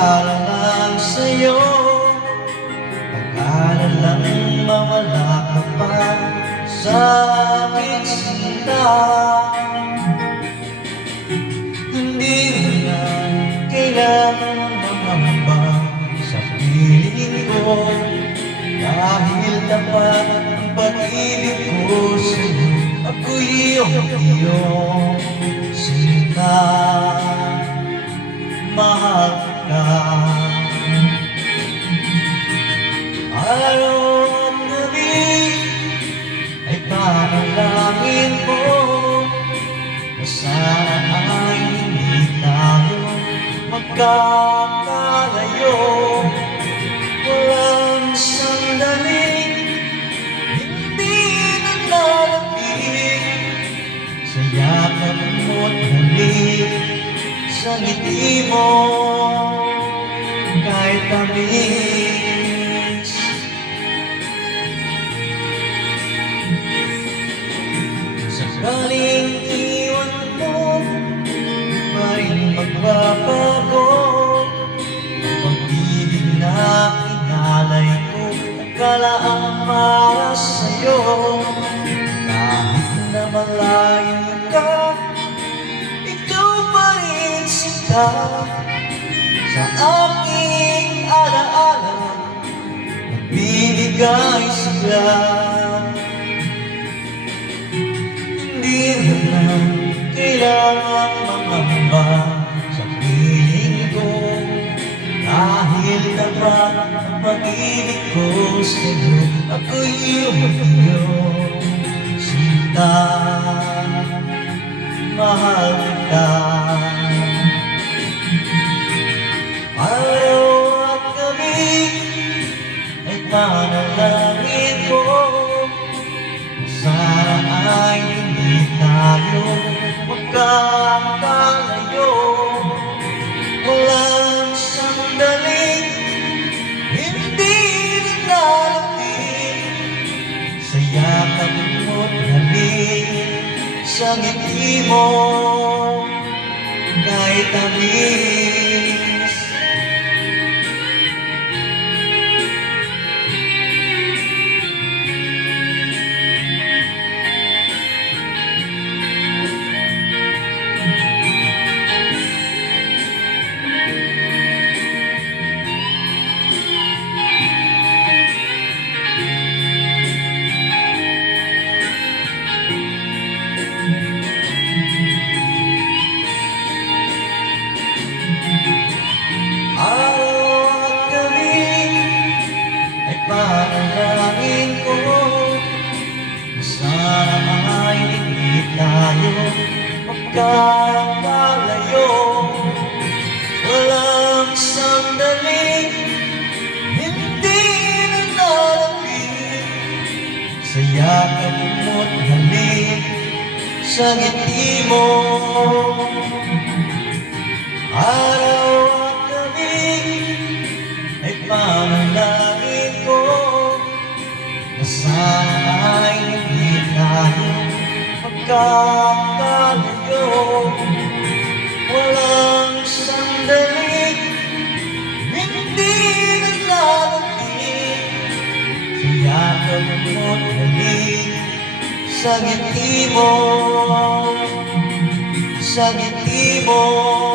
para lang sa'yo. Akala lang mawala ka pa sa aking sinta. Hindi mo na kailangan mangamba sa piling ko, dahil tapat ang pag-ibig ko sa'yo. Ako'y iyong sinta, mahal ka. Araw at gabi ay panalangin ko na sana ay hindi tayo magkakalayo. Walang sandaling hindi nalalapit sa yakap mo't halik, sa ngiti mo kahit tamis. Sakaling iwan mo, pa rin magbabago ang pag-ibig na inalay ko. Akala ang para sa'yo, kahit na malayo ka, ikaw pa rin sinta sa aking alaala, nagbibigay sigla. Hindi mo na kailangan mangamba sa piling ko, dahil tapat ang pag-ibig ko sa'yo. Ako'y iyong sinta, mahal kita. Araw at gabi ay panalangin ko, sana ay hindi tayo magkakalayo. Walang sandaling hindi nalalapit sa yakap mo't halik, sa ngiti mo kahit tamis. Panalangin ko, sana ay hindi tayo magkakalayo. Walang sandaling hindi nalalapit sa yakap mo't halik, sa ngiti mo. Araw at gabi ay panalangin ko, na sana ay hindi tayo magkakalayo. Walang sandaling hindi nalalapit sa yakap mo't halik, sa ngiti mo, sa ngiti mo.